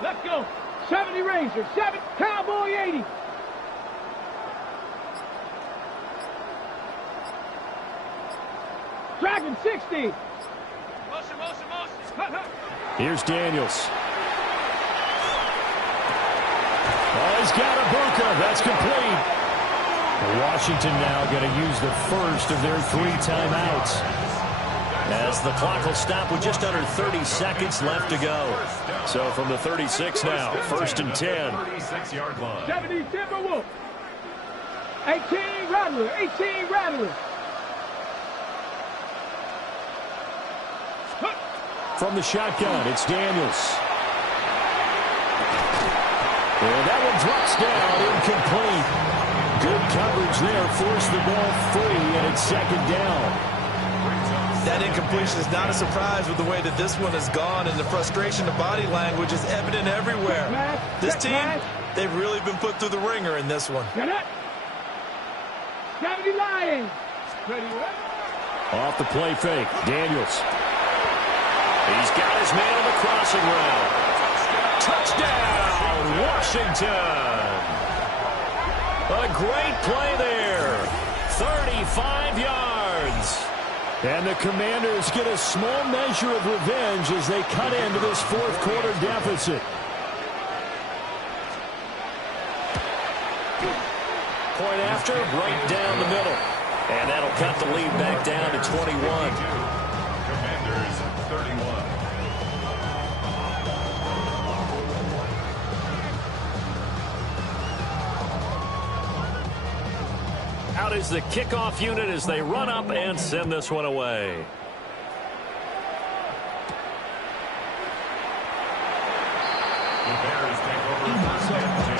Let's go. 70 Rangers, 7 Cowboy 80. Dragon 60. Motion. Here's Daniels. Oh, he's got Ibuka. That's complete. Washington now going to use the first of their 3 timeouts, as the clock will stop with just under 30 seconds left to go. So from the 36 now, 1st and 10. 36-yard line. 70 Timberwolf. 18 Rattler. From the shotgun, it's Daniels. And that one drops down, incomplete. Good coverage there, forced the ball free, and it's second down. That incompletion is not a surprise with the way that this one has gone, and the frustration, the body language is evident everywhere. This team, they've really been put through the ringer in this one. Off the play fake, Daniels. He's got his man on the crossing route. Touchdown, Washington. A great play there. 35 yards. And the Commanders get a small measure of revenge as they cut into this fourth quarter deficit. Point after, right down the middle. And that'll cut the lead back down to 21. Commanders 31. Out is the kickoff unit as they run up and send this one away. The Bears take over first and 10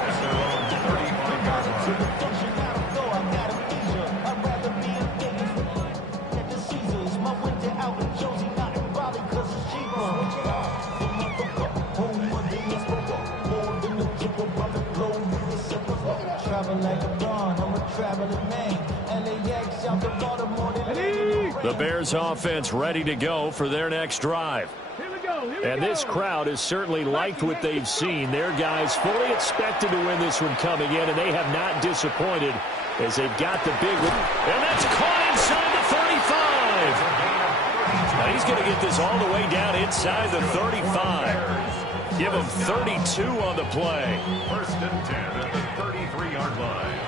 at their own 35-yard The Bears offense ready to go for their next drive. And this crowd has certainly liked what they've seen. Their guys fully expected to win this one coming in, and they have not disappointed as they've got the big one. And that's caught inside the 35. Now he's going to get this all the way down inside the 35. Give him 32 on the play. First and 10 at the 33-yard line.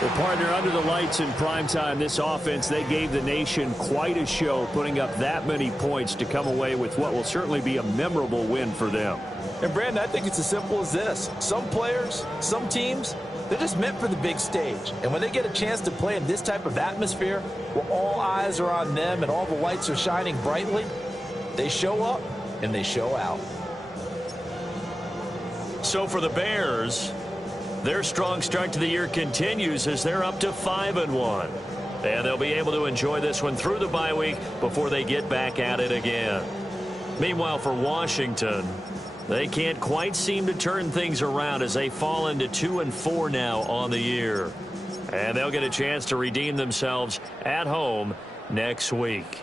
Well, partner, under the lights in primetime, this offense, they gave the nation quite a show, putting up that many points to come away with what will certainly be a memorable win for them. And, Brandon, I think it's as simple as this. Some players, some teams, they're just meant for the big stage. And when they get a chance to play in this type of atmosphere, where all eyes are on them and all the lights are shining brightly, they show up and they show out. So for the Bears, their strong start to the year continues as they're up to 5-1. And they'll be able to enjoy this one through the bye week before they get back at it again. Meanwhile, for Washington, they can't quite seem to turn things around as they fall into 2-4 now on the year. And they'll get a chance to redeem themselves at home next week.